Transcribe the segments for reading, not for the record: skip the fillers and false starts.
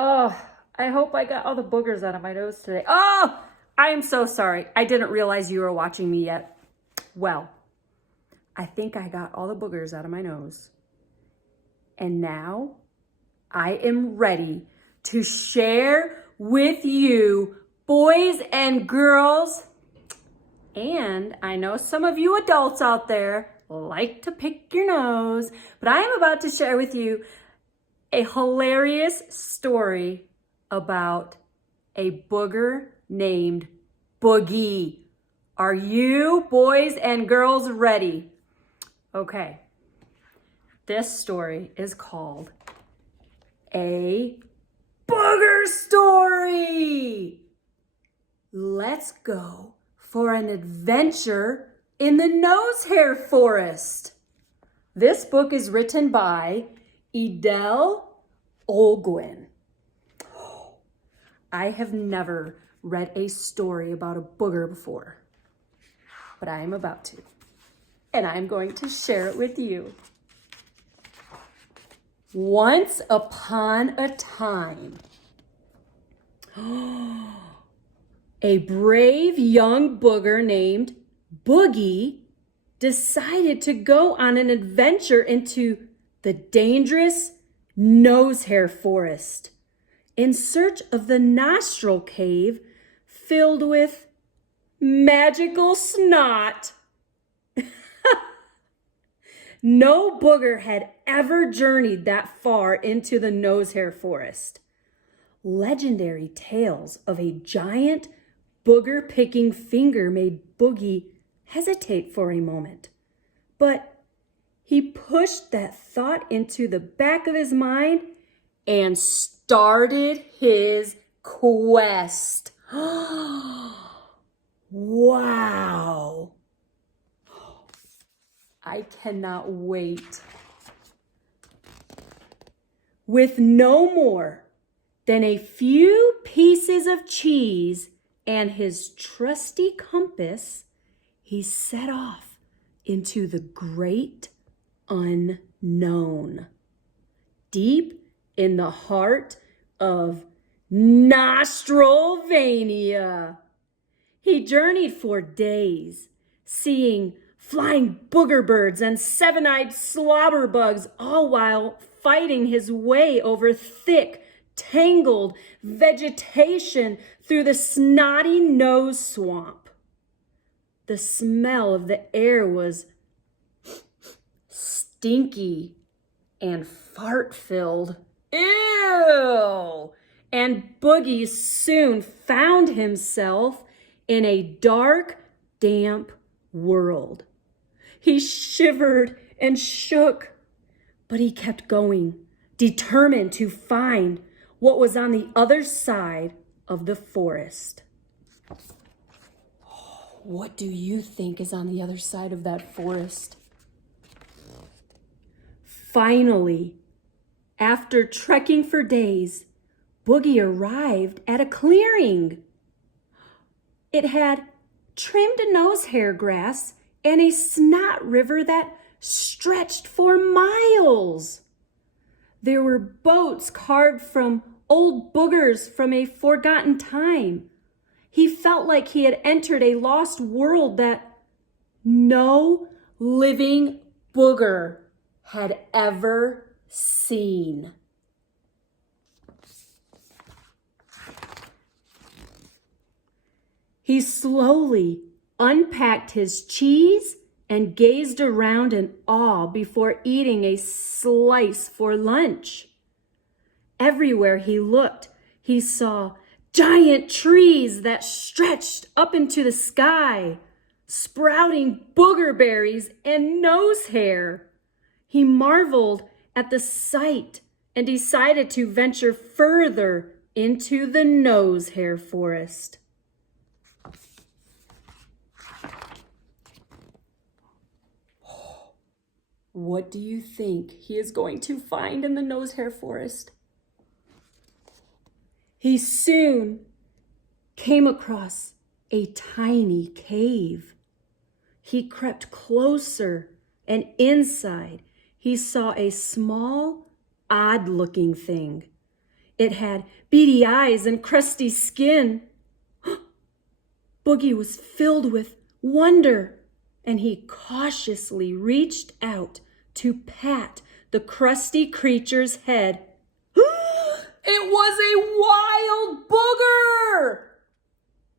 Oh, I hope I got all the boogers out of my nose today. Oh, I am so sorry. I didn't realize you were watching me yet. Well, I think I got all the boogers out of my nose. And now I am ready to share with you, boys and girls. And I know some of you adults out there like to pick your nose, but I am about to share with you a hilarious story about a booger named Boogie. Are you boys and girls ready? Okay. This story is called A Booger Story. Let's go for an adventure in the nose hair forest. This book is written by Edell, Olguin. I have never read a story about a booger before, but I am about to, and I'm going to share it with you. Once upon a time, a brave young booger named Boogie decided to go on an adventure into the dangerous nose hair forest in search of the nostril cave filled with magical snot. No booger had ever journeyed that far into the nose hair forest. Legendary tales of a giant booger-picking finger made Boogie hesitate for a moment. But he pushed that thought into the back of his mind and started his quest. Wow! I cannot wait. With no more than a few pieces of cheese and his trusty compass, he set off into the great unknown, deep in the heart of Nostrovania. He journeyed for days, seeing flying booger birds and seven-eyed slobber bugs, all while fighting his way over thick, tangled vegetation through the snotty nose swamp. The smell of the air was stinky and fart-filled. Ew! And Boogie soon found himself in a dark, damp world. He shivered and shook, but he kept going, determined to find what was on the other side of the forest. What do you think is on the other side of that forest? Finally, after trekking for days, Boogie arrived at a clearing. It had trimmed nose hair grass and a snot river that stretched for miles. There were boats carved from old boogers from a forgotten time. He felt like he had entered a lost world that no living booger had ever seen. He slowly unpacked his cheese and gazed around in awe before eating a slice for lunch. Everywhere he looked, he saw giant trees that stretched up into the sky, sprouting booger berries and nose hair. He marveled at the sight and decided to venture further into the nose hair forest. What do you think he is going to find in the nose hair forest? He soon came across a tiny cave. He crept closer, and inside he saw a small, odd-looking thing. It had beady eyes and crusty skin. Boogie was filled with wonder, and he cautiously reached out to pat the crusty creature's head. It was a wild booger!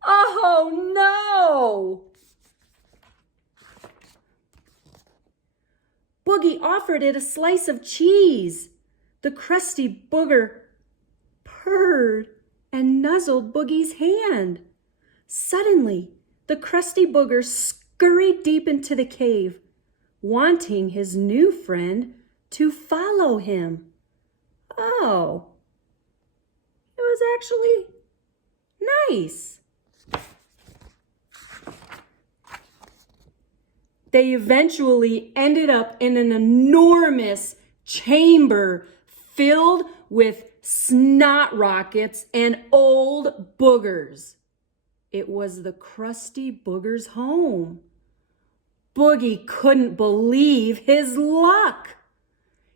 Oh no! Boogie offered it a slice of cheese. The crusty booger purred and nuzzled Boogie's hand. Suddenly, the crusty booger scurried deep into the cave, wanting his new friend to follow him. Oh, it was actually nice. They eventually ended up in an enormous chamber filled with snot rockets and old boogers. It was the crusty booger's home. Boogie couldn't believe his luck.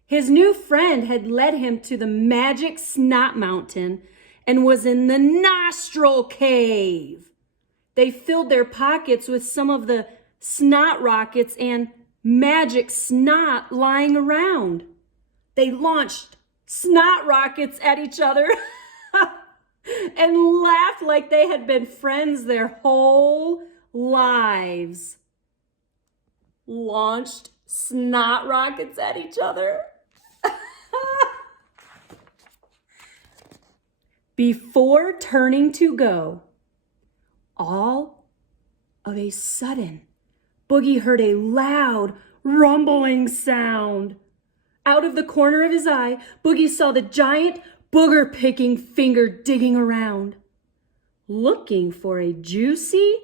His new friend had led him to the magic snot mountain and was in the nostril cave. They filled their pockets with some of the snot rockets and magic snot lying around. They launched snot rockets at each other and laughed like they had been friends their whole lives. Launched snot rockets at each other. Before turning to go, all of a sudden, Boogie heard a loud rumbling sound. Out of the corner of his eye, Boogie saw the giant booger-picking finger digging around, looking for a juicy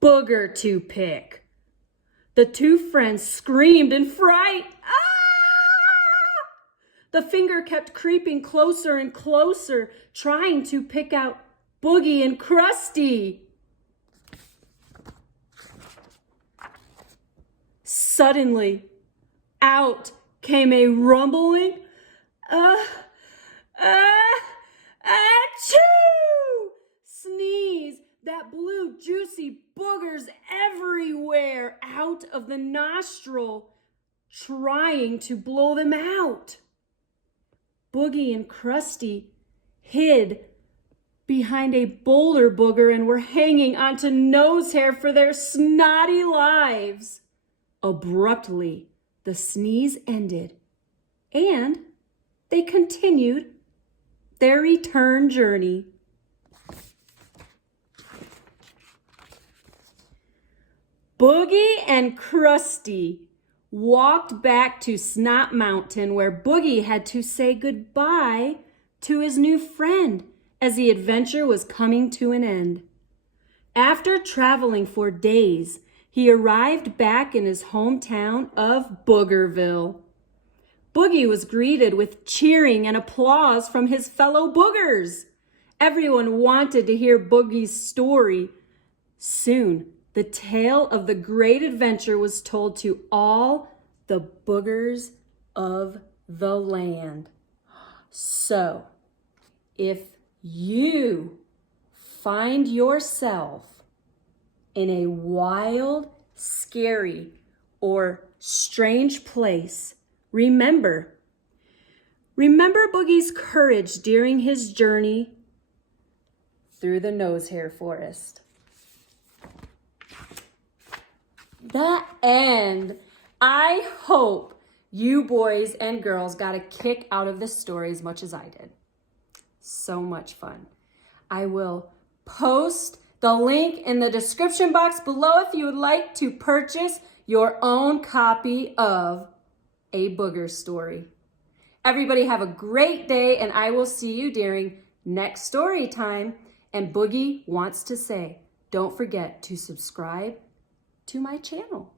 booger to pick. The two friends screamed in fright. Ah! The finger kept creeping closer and closer, trying to pick out Boogie and Krusty. Suddenly, out came a rumbling, achoo! Sneeze that blew juicy boogers everywhere out of the nostril, trying to blow them out. Boogie and Krusty hid behind a boulder booger and were hanging onto nose hair for their snotty lives. Abruptly, the sneeze ended, and they continued their return journey. Boogie and Krusty walked back to Snot Mountain, where Boogie had to say goodbye to his new friend as the adventure was coming to an end. After traveling for days, he arrived back in his hometown of Boogerville. Boogie was greeted with cheering and applause from his fellow boogers. Everyone wanted to hear Boogie's story. Soon, the tale of the great adventure was told to all the boogers of the land. So, if you find yourself in a wild, scary, or strange place, remember Boogie's courage during his journey through the nosehair forest. The end. I hope you boys and girls got a kick out of this story as much as I did. So much fun. I will post the link in the description box below if you would like to purchase your own copy of A Booger Story. Everybody have a great day, and I will see you during next story time. And Boogie wants to say, don't forget to subscribe to my channel.